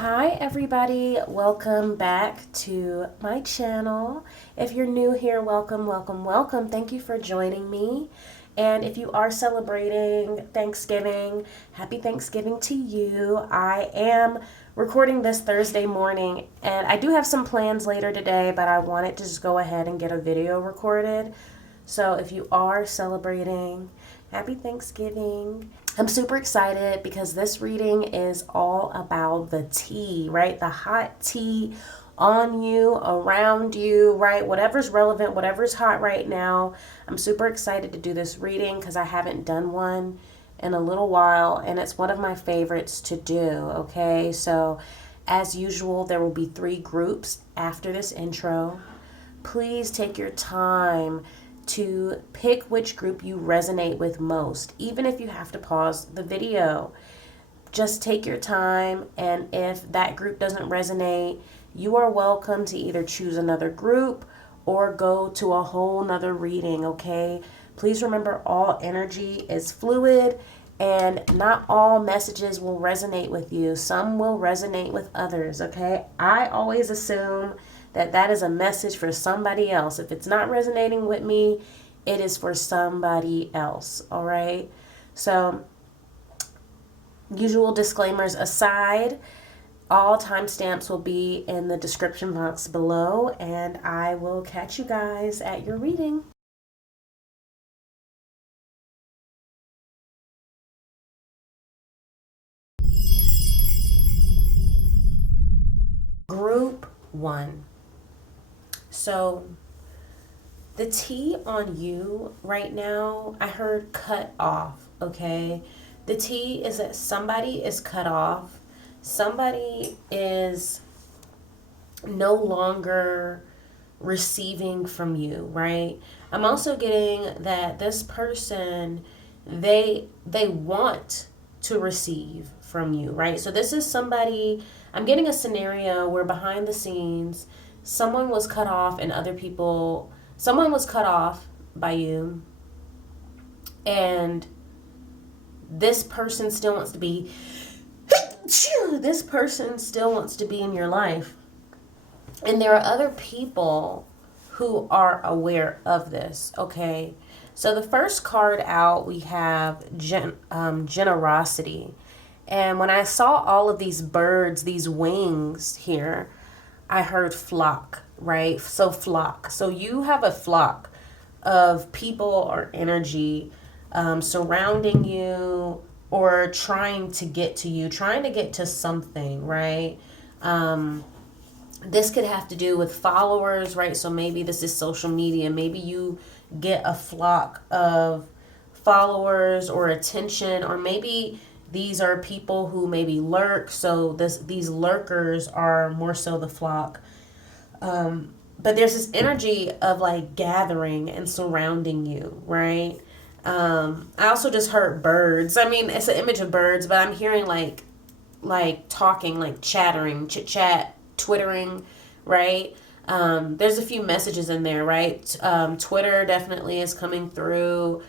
Hi everybody, welcome back to my channel. If you're new here, welcome. Thank you for joining me. And if you are celebrating Thanksgiving, happy Thanksgiving to you. I am recording this Thursday morning and I do have some plans later today, but I wanted to just go ahead and get a video recorded. So if you are celebrating, happy Thanksgiving. I'm super excited because this reading is all about the tea, right? The hot tea on you, around you, right? Whatever's relevant, whatever's hot right now. I'm super excited to do this reading because I haven't done one in a little while and it's one of my favorites to do, okay? So as usual, there will be 3 groups after this intro. Please take your time to pick which group you resonate with most, even if you have to pause the video. Just take your time, and if that group doesn't resonate, you are welcome to either choose another group or go to a whole nother reading, okay? Please remember, all energy is fluid and not all messages will resonate with you. Some will resonate with others, okay? I always assume that is a message for somebody else. If it's not resonating with me, it is for somebody else, all right? So, usual disclaimers aside, all timestamps will be in the description box below, and I will catch you guys at your reading. Group 1. So, the tea on you right now, I heard cut off, okay? The tea is that somebody is cut off. Somebody is no longer receiving from you, right? I'm also getting that this person, they want to receive from you, right? So this is somebody, I'm getting a scenario where behind the scenes, someone was cut off and someone was cut off by you, and this person still wants to be in your life. And there are other people who are aware of this, okay? So the first card out, we have generosity. And when I saw all of these birds, these wings here, I heard flock, right? So flock. So you have a flock of people or energy surrounding you or trying to get to you, trying to get to something, right? This could have to do with followers, right? So maybe this is social media. Maybe you get a flock of followers or attention, or maybe these are people who maybe lurk. So these lurkers are more so the flock. But there's this energy of like gathering and surrounding you, right? I also just heard birds. I mean, it's an image of birds, but I'm hearing like talking, like chattering, chit chat, twittering, right? There's a few messages in there, right? Twitter definitely is coming through.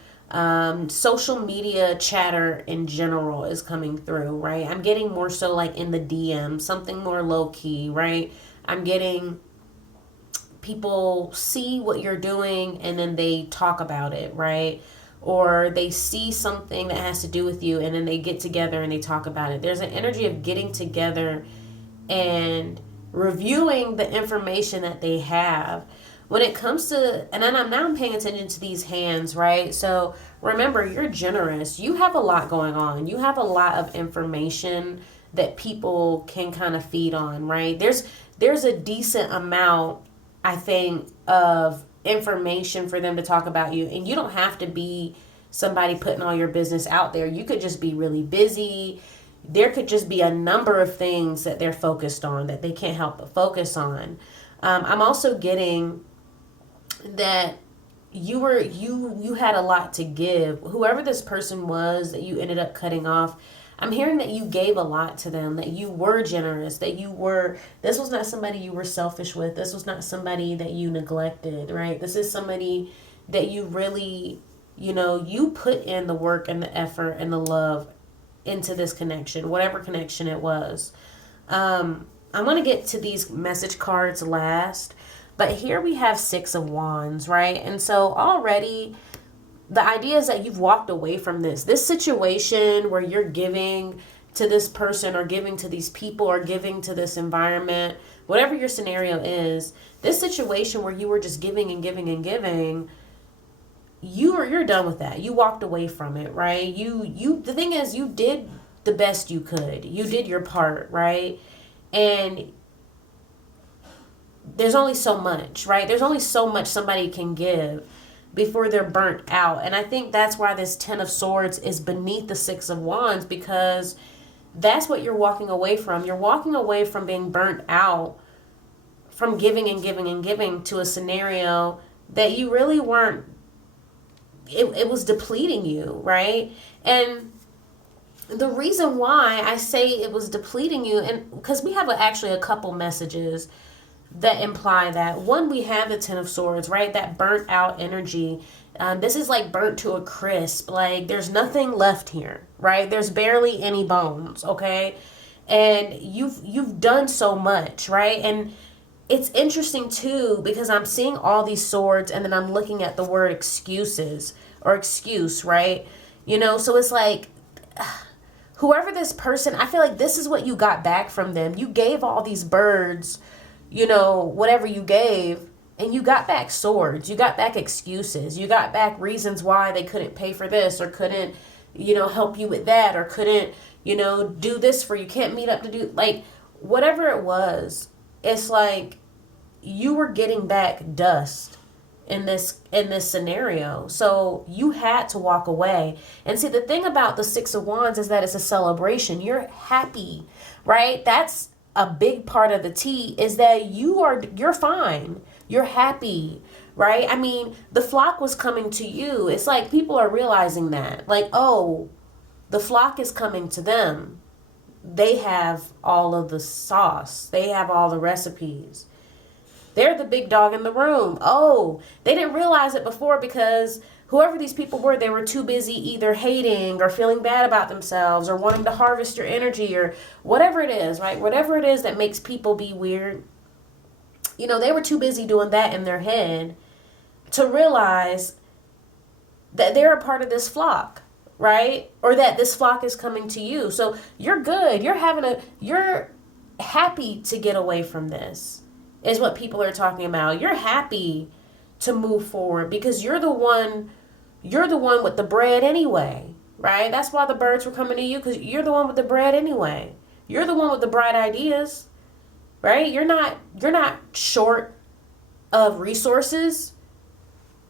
Social media chatter in general is coming through, right? I'm getting more so like in the DM, something more low key, right? I'm getting people see what you're doing and then they talk about it, right? Or they see something that has to do with you and then they get together and they talk about it. There's an energy of getting together and reviewing the information that they have. When it comes to, and then I'm paying attention to these hands, right? So remember, you're generous. You have a lot going on. You have a lot of information that people can kind of feed on, right? There's a decent amount, I think, of information for them to talk about you. And you don't have to be somebody putting all your business out there. You could just be really busy. There could just be a number of things that they're focused on that they can't help but focus on. I'm also getting that you had a lot to give. Whoever this person was that you ended up cutting off, I'm hearing that you gave a lot to them, that you were generous, this was not somebody you were selfish with. This was not somebody that you neglected, right? This is somebody that you really, you put in the work and the effort and the love into this connection, whatever connection it was. I'm going to get to these message cards last, but here we have Six of Wands, right? And so already the idea is that you've walked away from this situation where you're giving to this person or giving to these people or giving to this environment, whatever your scenario is, this situation where you were just giving and giving and giving, you're done with that. You walked away from it, right? The thing is, you did the best you could. You did your part, right? And there's only so much, right? There's only so much somebody can give before they're burnt out. And I think that's why this Ten of Swords is beneath the Six of Wands, because that's what you're walking away from. You're walking away from being burnt out, from giving and giving and giving to a scenario that you really weren't, it was depleting you, right? And the reason why I say it was depleting you, and because we have actually a couple messages that imply that. One, we have the Ten of Swords, right? That burnt out energy. This is like burnt to a crisp. Like there's nothing left here, right? There's barely any bones, okay? And you've done so much, right? And it's interesting too, because I'm seeing all these swords and then I'm looking at the word excuses or excuse, right? You know, so it's like whoever this person, I feel like this is what you got back from them. You gave all these birds, you know, whatever you gave, and you got back swords. You got back excuses. You got back reasons why they couldn't pay for this or couldn't, you know, help you with that or couldn't, you know, do this for you. Can't meet up to do, like, whatever it was. It's like you were getting back dust in this scenario. So you had to walk away. And see, the thing about the Six of Wands is that it's a celebration. You're happy, right? That's a big part of the tea, is that you're fine. You're happy, right? I mean, the flock was coming to you. It's like people are realizing that. Like, oh, the flock is coming to them. They have all of the sauce. They have all the recipes. They're the big dog in the room. Oh, they didn't realize it before because whoever these people were, they were too busy either hating or feeling bad about themselves or wanting to harvest your energy or whatever it is, right? Whatever it is that makes people be weird. You know, they were too busy doing that in their head to realize that they're a part of this flock, right? Or that this flock is coming to you. So you're good. You're happy to get away from this, is what people are talking about. You're happy to move forward because you're the one with the bread anyway, right? That's why the birds were coming to you, because you're the one with the bread anyway. You're the one with the bright ideas, right? You're not short of resources.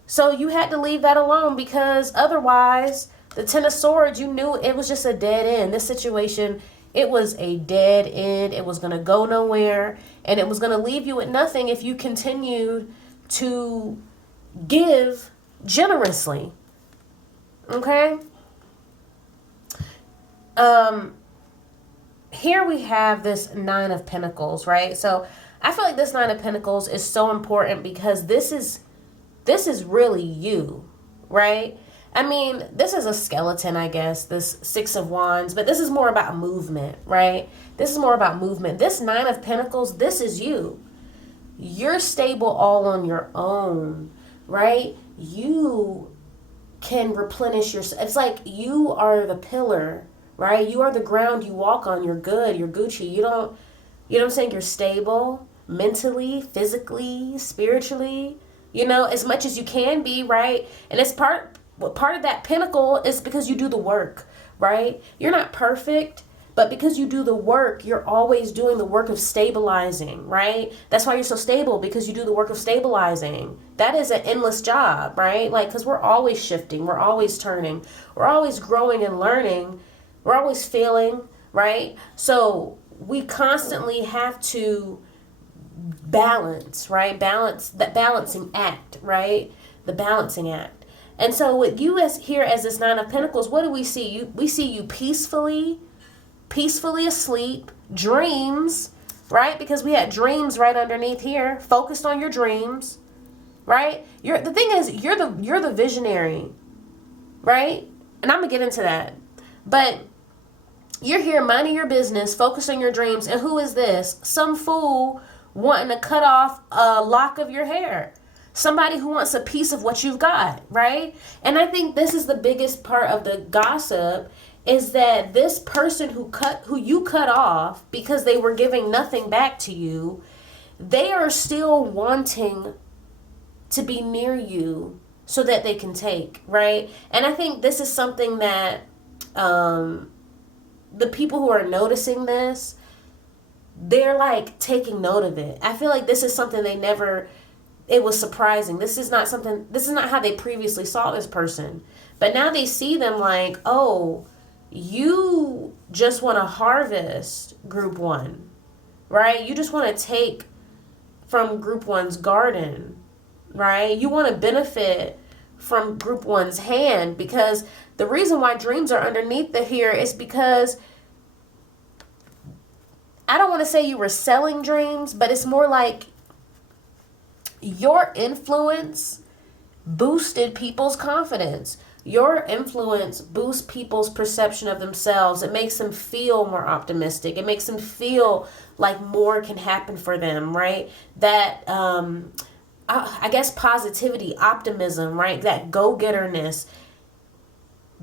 So you had to leave that alone, because otherwise the Ten of Swords, you knew it was just a dead end. This situation, it was a dead end. It was going to go nowhere, and it was going to leave you with nothing if you continued to give generously. Okay? Here we have this Nine of Pentacles, right? So I feel like this Nine of Pentacles is so important because this is really you, right? I mean, this is a skeleton, I guess, this Six of Wands, but this is more about movement, right? This is more about movement. This Nine of Pentacles, this is you. You're stable all on your own, right? You can replenish yourself. It's like you are the pillar, right? You are the ground you walk on. You're good. You're Gucci. You know what I'm saying? You're stable mentally, physically, spiritually, you know, as much as you can be, right? And it's part of that pinnacle is because you do the work, right? You're not perfect, but because you do the work, you're always doing the work of stabilizing, right? That's why you're so stable, because you do the work of stabilizing. That is an endless job, right? Like, because we're always shifting, we're always turning, we're always growing and learning, we're always failing, right? So we constantly have to balance, right? Balance, that balancing act, right? The balancing act. And so with you as here as this Nine of Pentacles, what do we see? We see you peacefully asleep, dreams, right? Because we had dreams right underneath here, focused on your dreams, right? The thing is, you're the visionary, right? And I'm gonna get into that. But You're here minding your business, focus on your dreams, and who is this? Some fool wanting to cut off a lock of your hair. Somebody who wants a piece of what you've got, right? And I think this is the biggest part of the gossip, is that this person who you cut off because they were giving nothing back to you, they are still wanting to be near you so that they can take, right? And I think this is something that the people who are noticing this, they're like taking note of it. I feel like this is something it was surprising. This is not how they previously saw this person. But now they see them like, oh, you just want to harvest group one, right? You just want to take from group one's garden, right? You want to benefit from group one's hand, because the reason why dreams are underneath the here is because I don't want to say you were selling dreams, but it's more like your influence boosted people's confidence. Your influence boosts people's perception of themselves. It makes them feel more optimistic. It makes them feel like more can happen for them, right? That, I guess positivity, optimism, right? That go-getterness.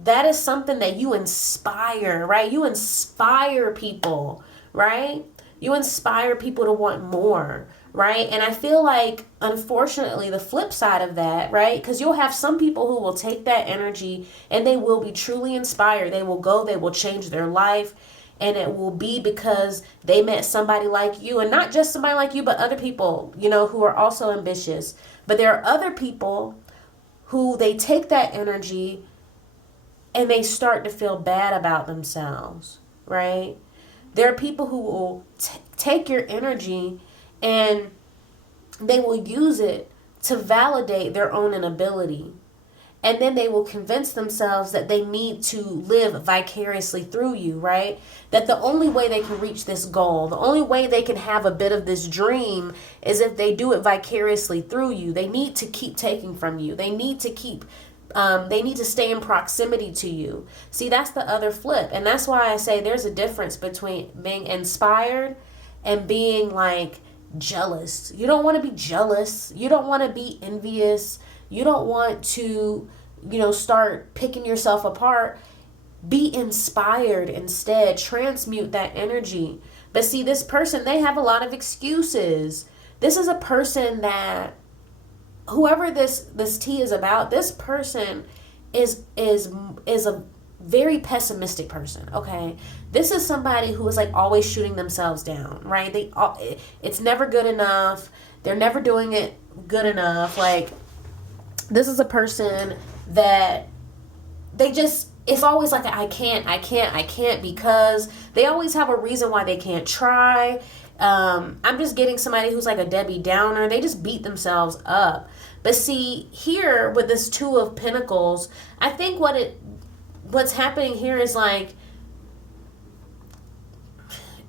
That is something that you inspire, right? You inspire people, right? You inspire people to want more, right? And I feel like, unfortunately, the flip side of that, right? Because you'll have some people who will take that energy and they will be truly inspired. They will go, they will change their life. And it will be because they met somebody like you, and not just somebody like you, but other people, who are also ambitious. But there are other people who they take that energy and they start to feel bad about themselves, right? There are people who will take your energy and they will use it to validate their own inability. And then they will convince themselves that they need to live vicariously through you, right? That the only way they can reach this goal, the only way they can have a bit of this dream is if they do it vicariously through you. They need to keep taking from you. They need to stay in proximity to you. See, that's the other flip. And that's why I say there's a difference between being inspired and being like jealous. You don't want to be jealous. You don't want to be envious. You don't want to, start picking yourself apart. Be inspired instead. Transmute that energy. But see, this person, they have a lot of excuses. This is a person that, whoever this tea is about, this person is a very pessimistic person, okay? This is somebody who is like always shooting themselves down, right? It's never good enough. They're never doing it good enough. Like, this is a person that it's always like, I can't, because they always have a reason why they can't try. I'm just getting somebody who's like a Debbie Downer. They just beat themselves up. But see, here with this Two of Pentacles, I think what's happening here is like,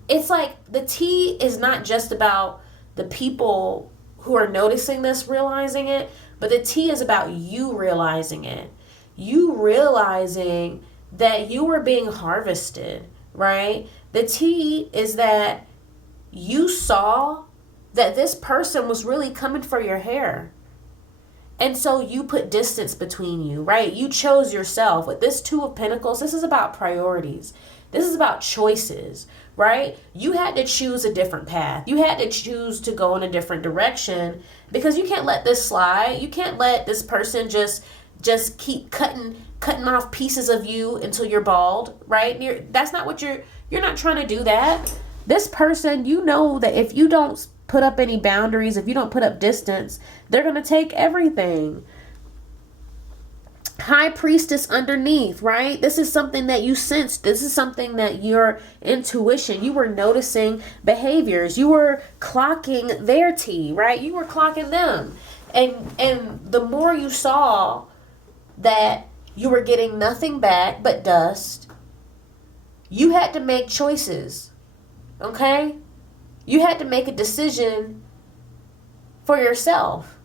it's like the tea is not just about the people who are noticing this, realizing it, but the tea is about you realizing it. You realizing that you were being harvested, right? The tea is that you saw that this person was really coming for your hair. And so you put distance between you, right? You chose yourself. With this Two of Pentacles, this is about priorities. This is about choices, right? You had to choose a different path. You had to choose to go in a different direction, because you can't let this slide. You can't let this person just keep cutting off pieces of you until you're bald, right? That's not what you're not trying to do that. This person, that if you don't put up any boundaries, if you don't put up distance, they're going to take everything. High Priestess underneath, right? This is something that you sensed. This is something that your intuition, you were noticing behaviors. You were clocking their tea, right? You were clocking them. And the more you saw that you were getting nothing back but dust, you had to make choices, okay? You had to make a decision for yourself.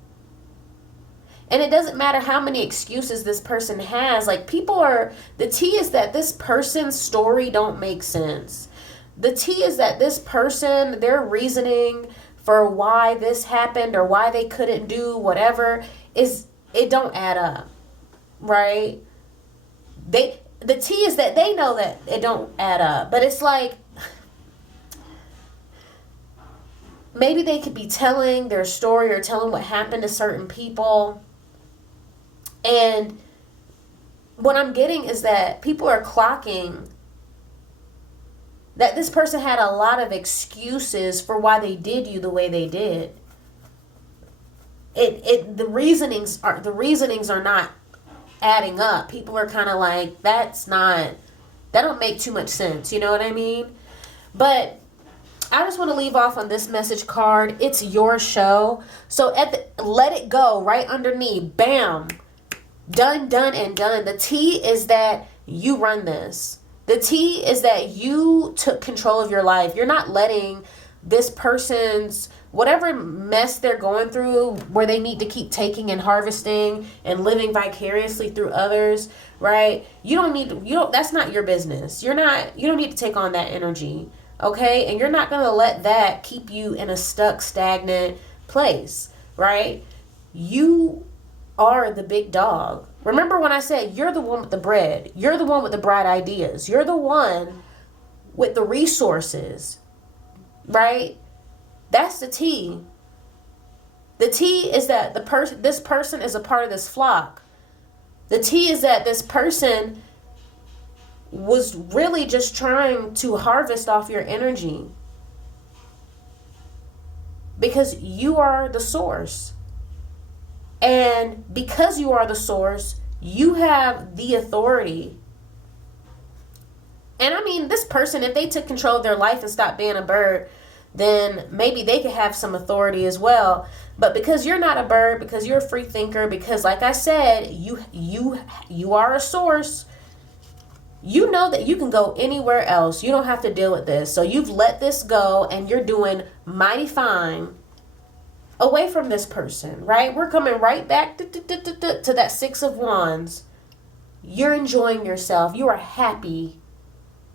And it doesn't matter how many excuses this person has. Like, the tea is that this person's story don't make sense. The tea is that this person, their reasoning for why this happened or why they couldn't do whatever it don't add up, right? The tea is that they know that it don't add up, but it's like, maybe they could be telling their story or telling what happened to certain people. And what I'm getting is that people are clocking that this person had a lot of excuses for why they did you the way they did. The reasonings are not adding up. People are kind of like, that don't make too much sense. You know what I mean? But I just want to leave off on this message card. It's your show. So let it go right underneath. Bam. Done, and done. The tea is that you run this. The tea is that you took control of your life. You're not letting this person's, whatever mess they're going through, where they need to keep taking and harvesting and living vicariously through others, right? That's not your business. You don't need to take on that energy, okay? And you're not going to let that keep you in a stuck, stagnant place, right? You are the big dog. Remember when I said you're the one with the bread, you're the one with the bright ideas, you're the one with the resources, right? That's the tea. The tea is that this person is a part of this flock. The tea is that this person was really just trying to harvest off your energy, because you are the source. And because you are the source, you have the authority. And I mean, this person, if they took control of their life and stopped being a bird, then maybe they could have some authority as well. But because you're not a bird, because you're a free thinker, because like I said, you are a source, you know that you can go anywhere else. You don't have to deal with this. So you've let this go and you're doing mighty fine away from this person, right? We're coming right back to that Six of Wands. You're enjoying yourself. You are happy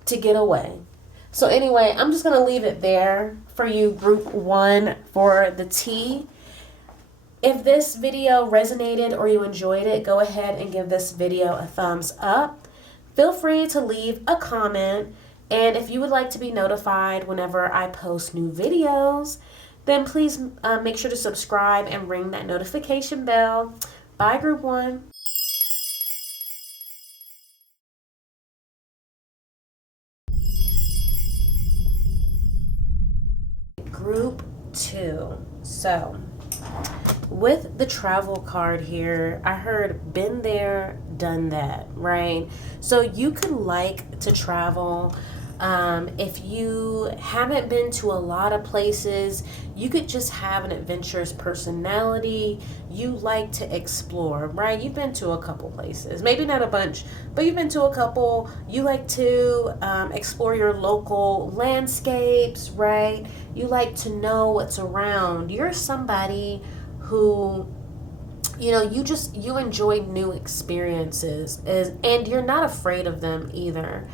to get away. So anyway, I'm just going to leave it there for you, group 1, for the tea. If this video resonated or you enjoyed it, go ahead and give this video a thumbs up. Feel free to leave a comment. And if you would like to be notified whenever I post new videos, then please make sure to subscribe and ring that notification bell. Bye, group 1. Group 2. So, with the travel card here, I heard been there, done that, right? So you could like to travel. If you haven't been to a lot of places, you could just have an adventurous personality. You like to explore, right? You've been to a couple places, maybe not a bunch, but you've been to a couple. You like to explore your local landscapes, right? You like to know what's around. You're somebody who, you enjoy new experiences, and you're not afraid of them either.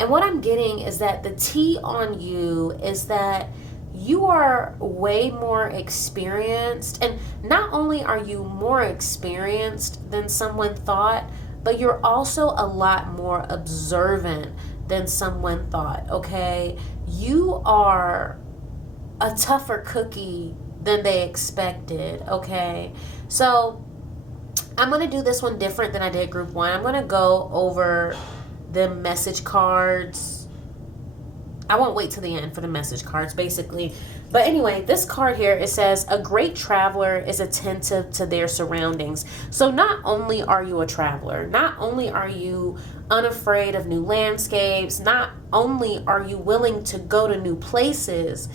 And what I'm getting is that the tea on you is that you are way more experienced. And not only are you more experienced than someone thought, but you're also a lot more observant than someone thought, okay? You are a tougher cookie than they expected, okay? So I'm going to do this one different than I did group 1. I'm going to go over the message cards. I won't wait till the end for the message cards, basically. But anyway, this card here, it says, a great traveler is attentive to their surroundings. So not only are you a traveler, not only are you unafraid of new landscapes, not only are you willing to go to new places,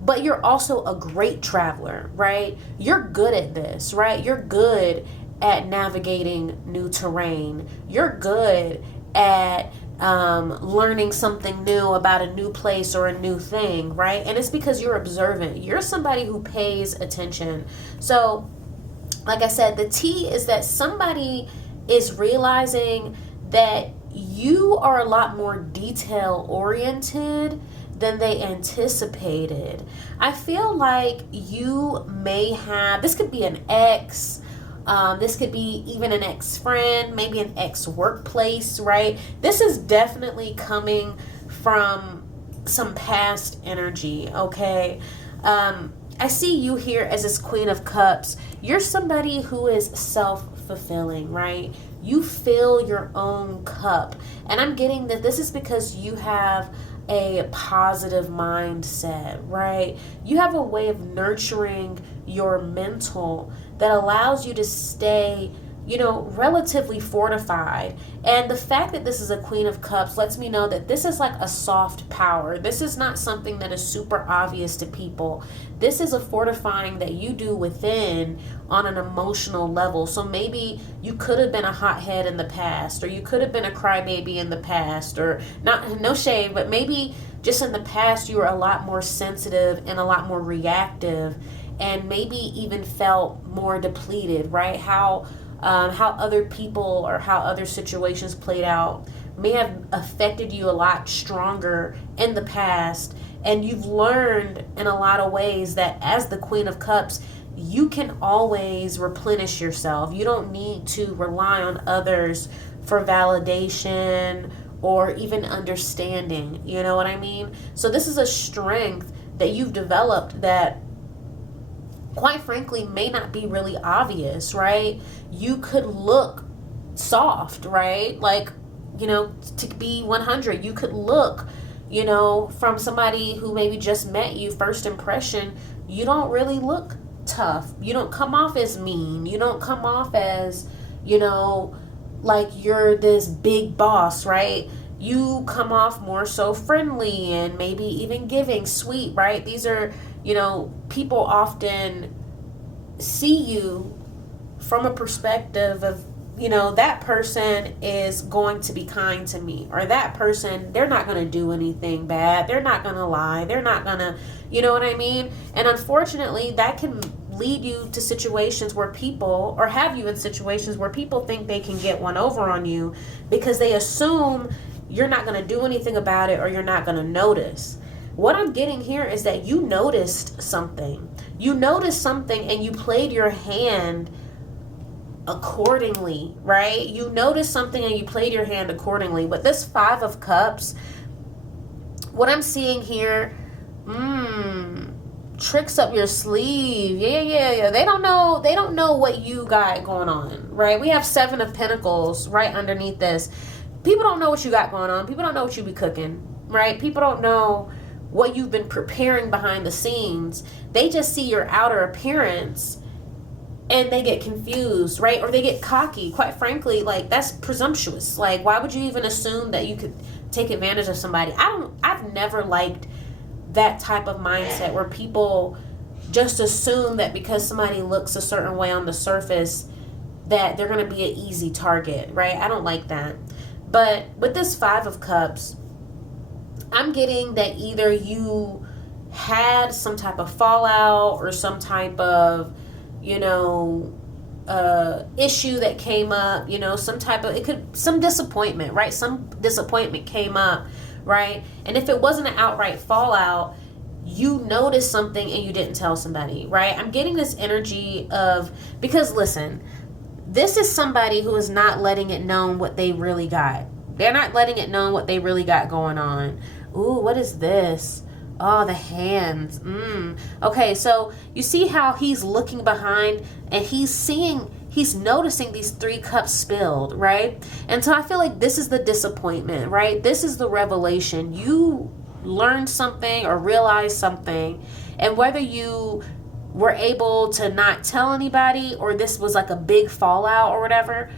but you're also a great traveler, right? You're good at this, right? You're good at navigating new terrain. You're good at learning something new about a new place or a new thing, right? And it's because you're observant. You're somebody who pays attention. So like I said, the T is that somebody is realizing that you are a lot more detail oriented than they anticipated. I feel like you may have, this could be an ex, this could be even an ex-friend, maybe an ex-workplace, right? This is definitely coming from some past energy, okay? I see you here as this Queen of Cups. You're somebody who is self-fulfilling, right? You fill your own cup. And I'm getting that this is because you have a positive mindset, right? You have a way of nurturing your mental that allows you to stay, relatively fortified. And the fact that this is a Queen of Cups lets me know that this is like a soft power. This is not something that is super obvious to people. This is a fortifying that you do within on an emotional level. So maybe you could have been a hothead in the past, or you could have been a crybaby in the past, or no shade, but maybe just in the past you were a lot more sensitive and a lot more reactive, and maybe even felt more depleted, right? How other people or how other situations played out may have affected you a lot stronger in the past. And you've learned in a lot of ways that as the Queen of Cups, you can always replenish yourself. You don't need to rely on others for validation or even understanding. You know what I mean? So this is a strength that you've developed that, quite frankly, may not be really obvious, right? You could look soft, right? Like, to be 100, you could look, from somebody who maybe just met you, first impression, you don't really look tough. You don't come off as mean. You don't come off as, like you're this big boss, right? You come off more so friendly and maybe even giving, sweet, right? These are, people often see you from a perspective of, that person is going to be kind to me, or that person, they're not going to do anything bad. They're not going to lie. They're not going to, you know what I mean? And unfortunately, that can lead you to situations where people, or have you in situations where people think they can get one over on you because they assume you're not going to do anything about it, or you're not going to notice. What I'm getting here is that you noticed something. You noticed something and you played your hand accordingly, right? You noticed something and you played your hand accordingly. But this Five of Cups, what I'm seeing here, tricks up your sleeve. Yeah. They don't know what you got going on, right? We have Seven of Pentacles right underneath this. People don't know what you got going on. People don't know what you be cooking, right? People don't know what you've been preparing behind the scenes. They just see your outer appearance and they get confused, right? Or they get cocky. Quite frankly, like, that's presumptuous. Like, why would you even assume that you could take advantage of somebody? I've never liked that type of mindset where people just assume that because somebody looks a certain way on the surface that they're going to be an easy target, right? I don't like that. But with this Five of Cups, I'm getting that either you had some type of fallout or some type of, issue that came up, some disappointment, right? Some disappointment came up, right? And if it wasn't an outright fallout, you noticed something and you didn't tell somebody, right? I'm getting this energy of, because listen, this is somebody who is not letting it known what they really got. They're not letting it known what they really got going on. Ooh, what is this? Oh, the hands. Okay, so you see how he's looking behind and he's noticing these 3 cups spilled, right? And so I feel like this is the disappointment, right? This is the revelation. You learned something or realized something, and whether you were able to not tell anybody or this was like a big fallout or whatever,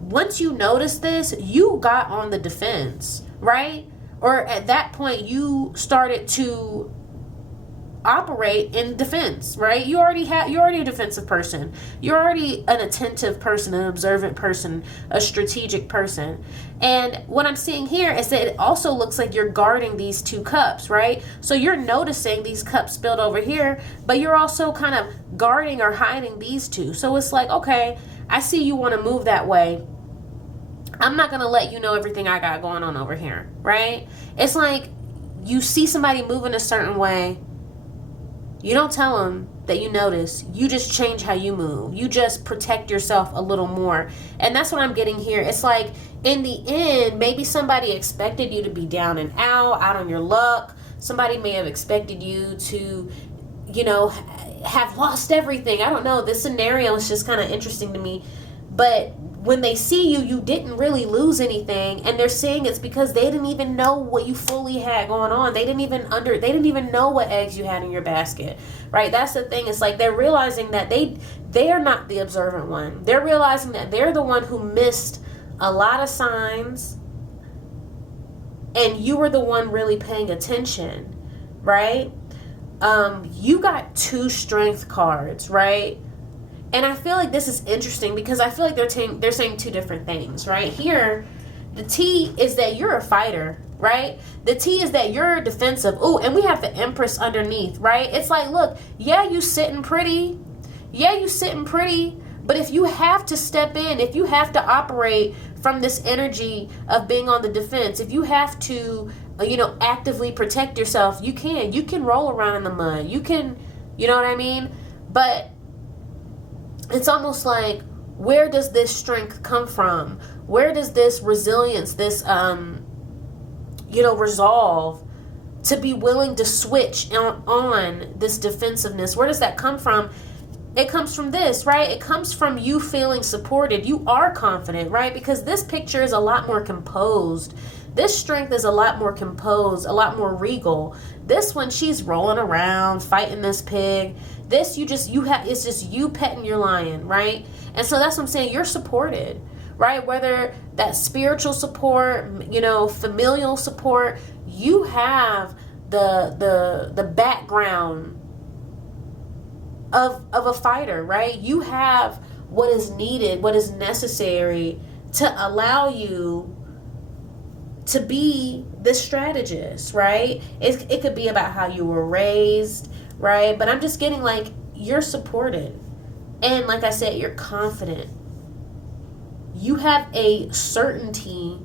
once you noticed this, you got on the defense, right? Or at that point, you started to operate in defense, right? You're already a defensive person. You're already an attentive person, an observant person, a strategic person. And what I'm seeing here is that it also looks like you're guarding these two cups, right? So you're noticing these cups spilled over here, but you're also kind of guarding or hiding these two. So it's like, okay, I see you want to move that way. I'm not going to let you know everything I got going on over here, right? It's like you see somebody moving a certain way. You don't tell them that you notice. You just change how you move. You just protect yourself a little more. And that's what I'm getting here. It's like, in the end, maybe somebody expected you to be down and out on your luck. Somebody may have expected you to, have lost everything. I don't know. This scenario is just kind of interesting to me. But when they see you, you didn't really lose anything, and they're saying it's because they didn't even know what you fully had going on. They didn't even know what eggs you had in your basket, right? That's the thing. It's like they're realizing that they're not the observant one. They're realizing that they're the one who missed a lot of signs, and you were the one really paying attention, right? You got 2 strength cards, right? And I feel like this is interesting because I feel like they're saying 2 different things, right? Here, the T is that you're a fighter, right? The T is that you're defensive. Oh, and we have the Empress underneath, right? It's like, look, yeah, you sitting pretty. But if you have to step in, if you have to operate from this energy of being on the defense, if you have to, actively protect yourself, you can roll around in the mud. You can, you know what I mean? But it's almost like, where does this strength come from? Where does this resilience, this, resolve to be willing to switch on this defensiveness? Where does that come from? It comes from this, right? It comes from you feeling supported. You are confident, right? Because this picture is a lot more composed. This strength is a lot more composed, a lot more regal. This one, she's rolling around, fighting this pig. This, it's just you petting your lion, right? And so that's what I'm saying. You're supported, right? Whether that's spiritual support, familial support, you have the background of a fighter, right? You have what is needed, what is necessary to allow you to be this strategist, right? It could be about how you were raised, right? But I'm just getting like, you're supported. And like I said, you're confident. You have a certainty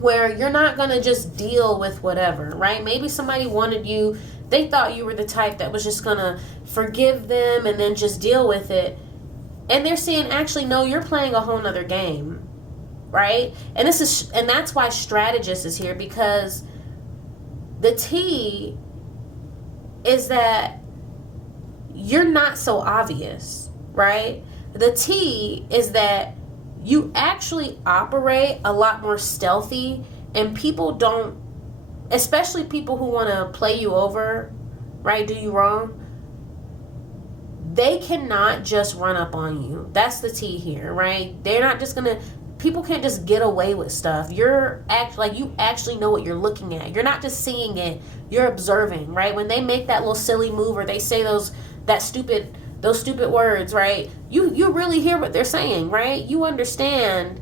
where you're not going to just deal with whatever, right? Maybe somebody wanted you, they thought you were the type that was just going to forgive them and then just deal with it. And they're saying, actually, no, you're playing a whole nother game, right? And that's why strategist is here, because the T is that you're not so obvious, right? The T is that you actually operate a lot more stealthy, and people don't, especially people who want to play you over, right, do you wrong, they cannot just run up on you. That's the T here, right? They're not just gonna, people can't just get away with stuff. You actually know what you're looking at. You're not just seeing it, you're observing, right? When they make that little silly move or they say those stupid words, right? You really hear what they're saying, right? You understand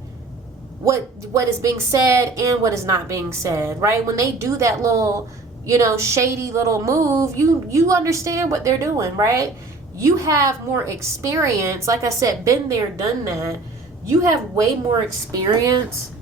what is being said and what is not being said, right? When they do that little, shady little move, you understand what they're doing, right? You have more experience. Like I said, been there, done that. You have way more experience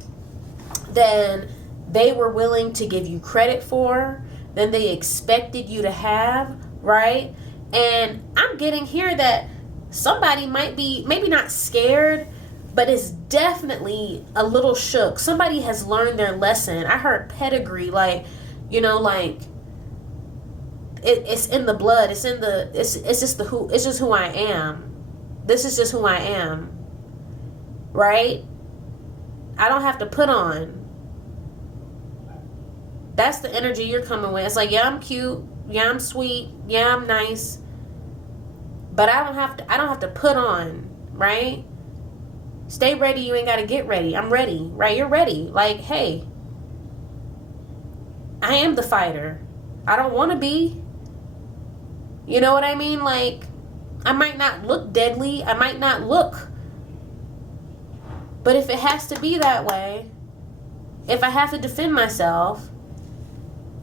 than they were willing to give you credit for, than they expected you to have, right? And I'm getting here that somebody might be, maybe not scared, but is definitely a little shook. Somebody has learned their lesson. I heard pedigree, it's in the blood. It's just who I am. This is just who I am, right? I don't have to put on. That's the energy you're coming with. It's like, yeah, I'm cute. Yeah, I'm sweet. Yeah, I'm nice. But I don't have to put on, right? Stay ready. You ain't got to get ready. I'm ready, right? You're ready. Like, hey, I am the fighter. I don't want to be, You know what I mean? Like, I might not look deadly. I might not look. But if it has to be that way, if I have to defend myself,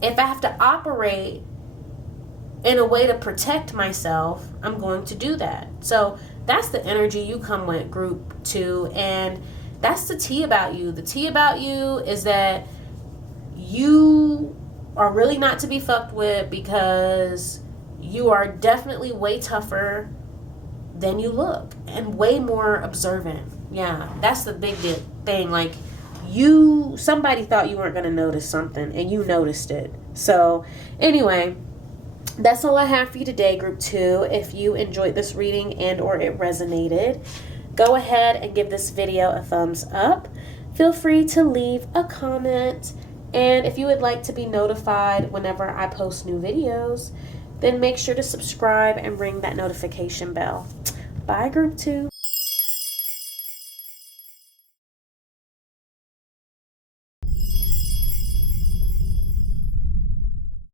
if I have to operate in a way to protect myself, I'm going to do that. So that's the energy you come with, group 2. And that's the tea about you. The tea about you is that you are really not to be fucked with, because you are definitely way tougher than you look and way more observant. Yeah, that's the big thing. Like, somebody thought you weren't going to notice something and you noticed it. So anyway, that's all I have for you today, group 2. If you enjoyed this reading and or it resonated, go ahead and give this video a thumbs up. Feel free to leave a comment. And if you would like to be notified whenever I post new videos, then make sure to subscribe and ring that notification bell. Bye, group 2.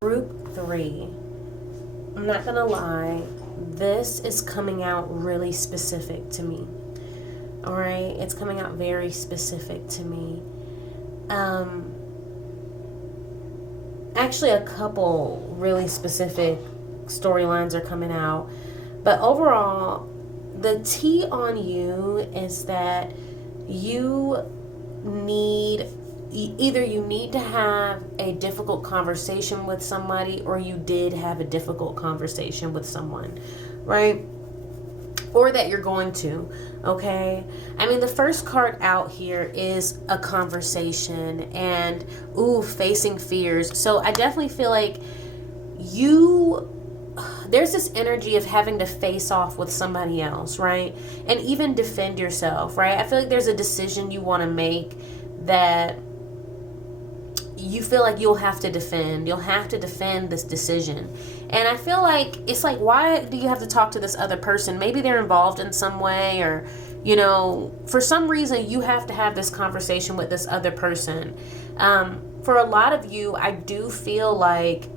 Group 3. I'm not gonna lie, this is coming out really specific to me. Alright, it's coming out very specific to me. Actually, a couple really specific storylines are coming out. But overall, the tea on you is that you need to have a difficult conversation with somebody, or you did have a difficult conversation with someone, right? Or that you're going to, okay? I mean, the first card out here is a conversation and, facing fears. So I definitely feel like there's this energy of having to face off with somebody else, right? And even defend yourself, right? I feel like there's a decision you want to make that you feel like you'll have to defend. You'll have to defend this decision. And I feel like it's like, why do you have to talk to this other person? Maybe they're involved in some way, or, for some reason you have to have this conversation with this other person. For a lot of you, I do feel like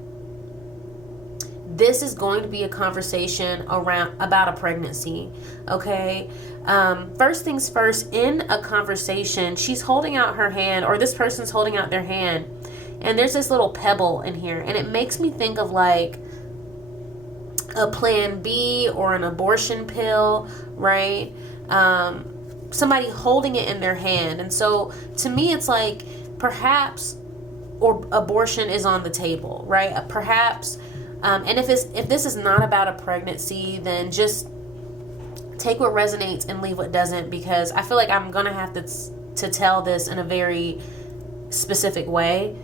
this is going to be a conversation about a pregnancy, okay? First things first, in a conversation, she's holding out her hand, or this person's holding out their hand, and there's this little pebble in here, and it makes me think of like a plan B or an abortion pill, right? Somebody holding it in their hand. And so to me, it's like perhaps or abortion is on the table, right? Perhaps, and if this is not about a pregnancy, then just take what resonates and leave what doesn't, because I feel like I'm gonna have to tell this in a very specific way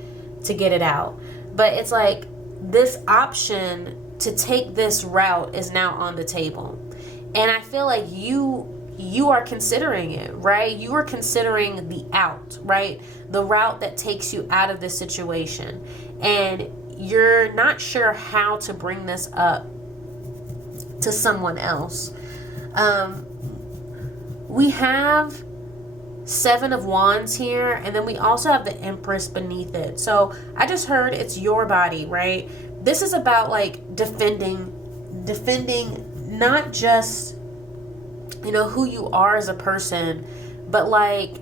to get it out. But it's like this option to take this route is now on the table, and I feel like you are considering it, right? You are considering the out, right? The route that takes you out of this situation, and you're not sure how to bring this up to someone else. We have 7 of Wands here, and then we also have the Empress beneath it. So I just heard it's your body, right? This is about like defending not just, who you are as a person, but like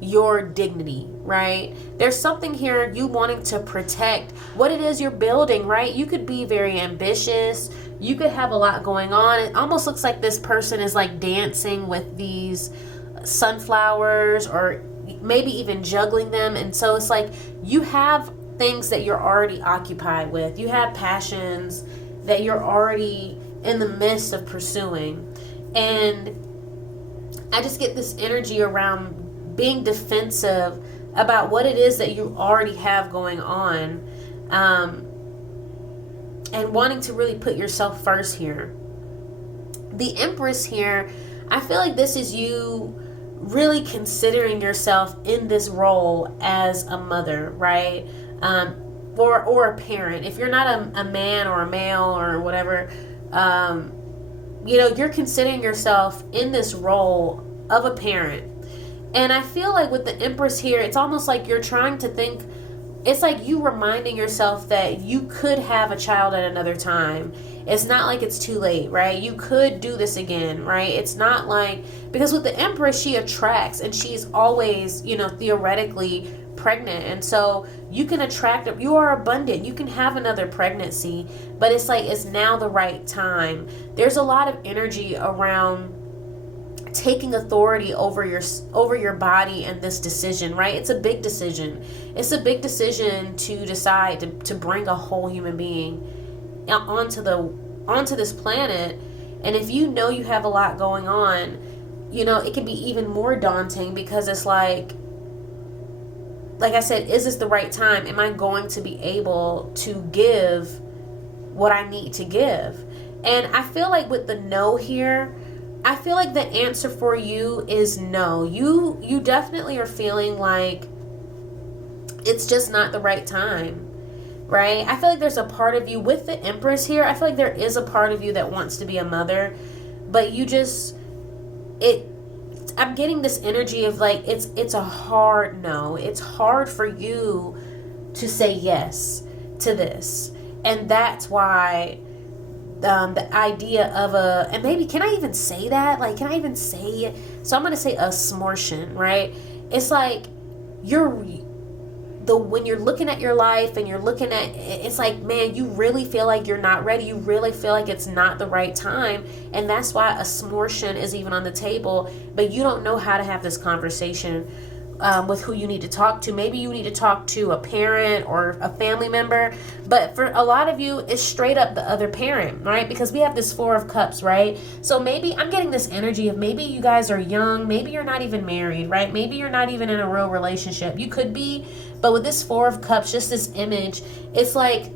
your dignity, right? There's something here you wanting to protect what it is you're building, right? You could be very ambitious. You could have a lot going on. It almost looks like this person is like dancing with these sunflowers, or maybe even juggling them. And so it's like you have things that you're already occupied with. You have passions that you're already in the midst of pursuing. And I just get this energy around being defensive about what it is that you already have going on, and wanting to really put yourself first here. The Empress here, I feel like this is you really considering yourself in this role as a mother, right? Or a parent. If you're not a man or a male or whatever, you're considering yourself in this role of a parent. And I feel like with the Empress here, it's almost like you're trying to think it's like you reminding yourself that you could have a child at another time. It's not like it's too late, right? You could do this again, right? It's not like, because with the Empress, she attracts, and she's always, theoretically pregnant. And so you can attract, you are abundant. You can have another pregnancy, but it's like, it's now the right time. There's a lot of energy around taking authority over your body and this decision, right? It's a big decision. It's a big decision to decide to bring a whole human being onto this planet. And if you know you have a lot going on, it can be even more daunting, because it's like I said, is this the right time? Am I going to be able to give what I need to give? And I feel like with the no here, I feel like the answer for you is no. You definitely are feeling like it's just not the right time, right? I feel like there's a part of you with the Empress here. I feel like there is a part of you that wants to be a mother, but I'm getting this energy of like, it's a hard no. It's hard for you to say yes to this. And that's why the idea of and maybe, can I even say that? Like, can I even say it? So I'm going to say a smortion, right? It's like when you're looking at your life and you're looking at, it's like, man, you really feel like you're not ready. You really feel like it's not the right time. And that's why a smortion is even on the table, but you don't know how to have this conversation with who you need to talk to. Maybe you need to talk to a parent or a family member, but for a lot of you, it's straight up the other parent, right? Because we have this Four of Cups, right? So maybe I'm getting this energy of maybe you guys are young, maybe you're not even married, right? Maybe you're not even in a real relationship. You could be, but with this Four of Cups, just this image, it's like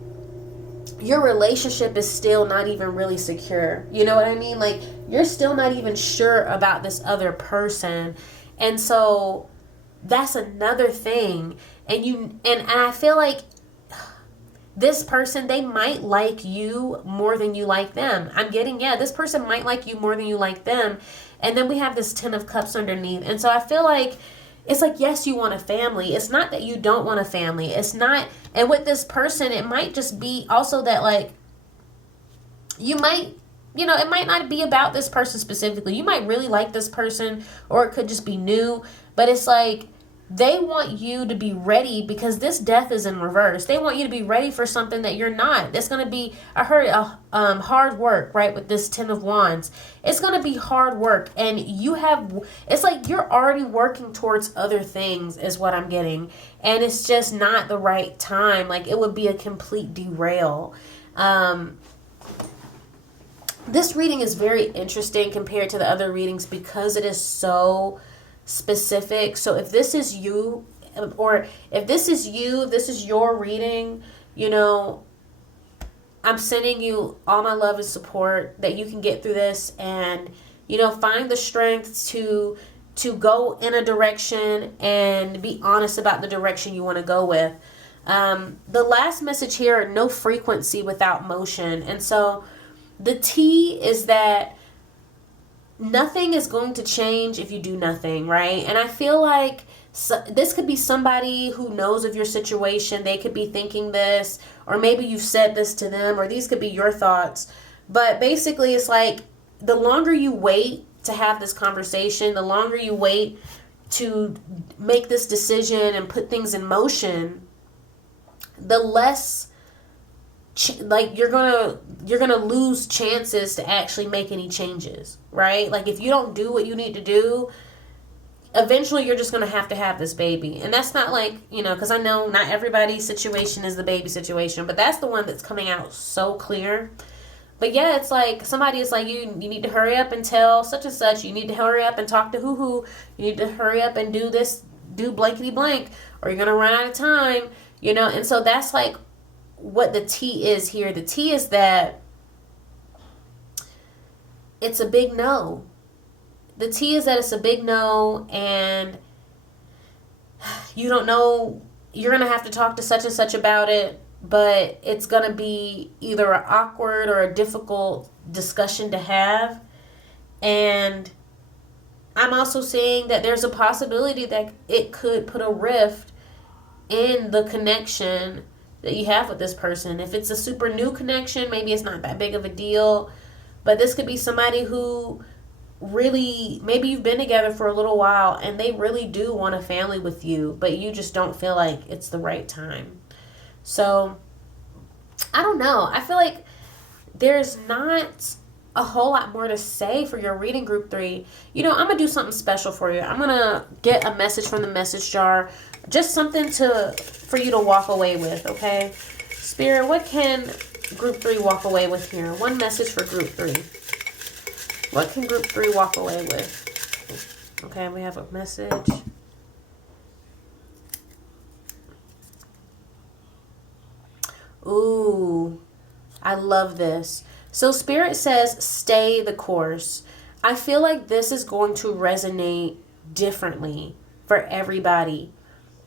your relationship is still not even really secure. You know what I mean? Like, you're still not even sure about this other person. And so that's another thing. And I feel like this person, they might like you more than you like them. I'm getting, this person might like you more than you like them. And then we have this Ten of Cups underneath. And so I feel like it's like, yes, you want a family. It's not that you don't want a family. It's not. And with this person, it might just be also that, like, you might, it might not be about this person specifically. You might really like this person, or it could just be new. But it's like, they want you to be ready, because this Death is in reverse. They want you to be ready for something that you're not. That's going to be, I heard, hard work, right? With this Ten of Wands, it's going to be hard work. And it's like you're already working towards other things is what I'm getting. And it's just not the right time. Like, it would be a complete derail. This reading is very interesting compared to the other readings because it is so specific. So if this is you, or if this is your reading, I'm sending you all my love and support that you can get through this, and find the strength to go in a direction and be honest about the direction you want to go with. The last message here: no frequency without motion. And so the T is that nothing is going to change if you do nothing, right? And I feel like this could be somebody who knows of your situation. They could be thinking this, or maybe you've said this to them, or these could be your thoughts. But basically, it's like, the longer you wait to have this conversation, the longer you wait to make this decision and put things in motion, the less like you're gonna lose chances to actually make any changes, right? Like, if you don't do what you need to do, eventually you're just gonna have to have this baby. And that's not like, because I know not everybody's situation is the baby situation, but that's the one that's coming out so clear. But yeah, it's like somebody is like, you need to hurry up and tell such and such, you need to hurry up and talk to who, you need to hurry up and do this, do blankety blank, or you're gonna run out of time, and so that's like what the T is here. The T is that it's a big no. The T is that it's a big no, and you don't know, you're going to have to talk to such and such about it, but it's going to be either an awkward or a difficult discussion to have. And I'm also seeing that there's a possibility that it could put a rift in the connection that you have with this person. If it's a super new connection, maybe it's not that big of a deal. But this could be somebody who really, maybe you've been together for a little while and they really do want a family with you, but you just don't feel like it's the right time. So, I don't know. I feel like there's not a whole lot more to say for your reading, group 3. I'm going to do something special for you. I'm going to get a message from the message jar. Just something for you to walk away with, okay? Spirit, what can group 3 walk away with here? One message for group 3. What can group 3 walk away with? Okay, we have a message. Ooh, I love this. So Spirit says, stay the course. I feel like this is going to resonate differently for everybody.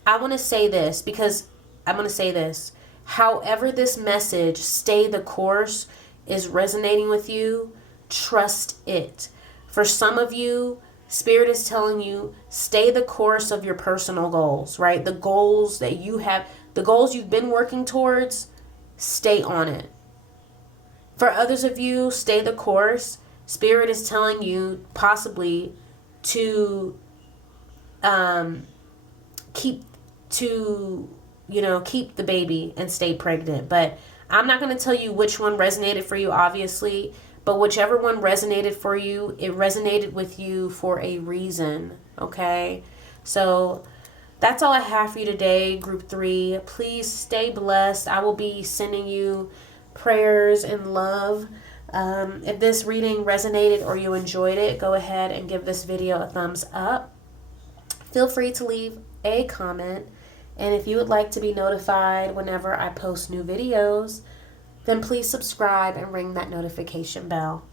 I want to say this because I'm going to say this. However this message, stay the course, is resonating with you, trust it. For some of you, Spirit is telling you, stay the course of your personal goals, right? The goals that you have, the goals you've been working towards, stay on it. For others of you, stay the course. Spirit is telling you possibly to keep the baby and stay pregnant. But I'm not going to tell you which one resonated for you, obviously. But whichever one resonated for you, it resonated with you for a reason, okay? So that's all I have for you today, group 3. Please stay blessed. I will be sending you prayers and love. If this reading resonated or you enjoyed it, go ahead and give this video a thumbs up. Feel free to leave a comment. And if you would like to be notified whenever I post new videos, then please subscribe and ring that notification bell.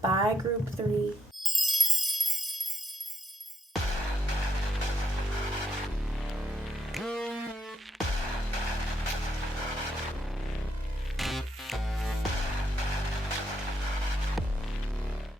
Bye, group 3.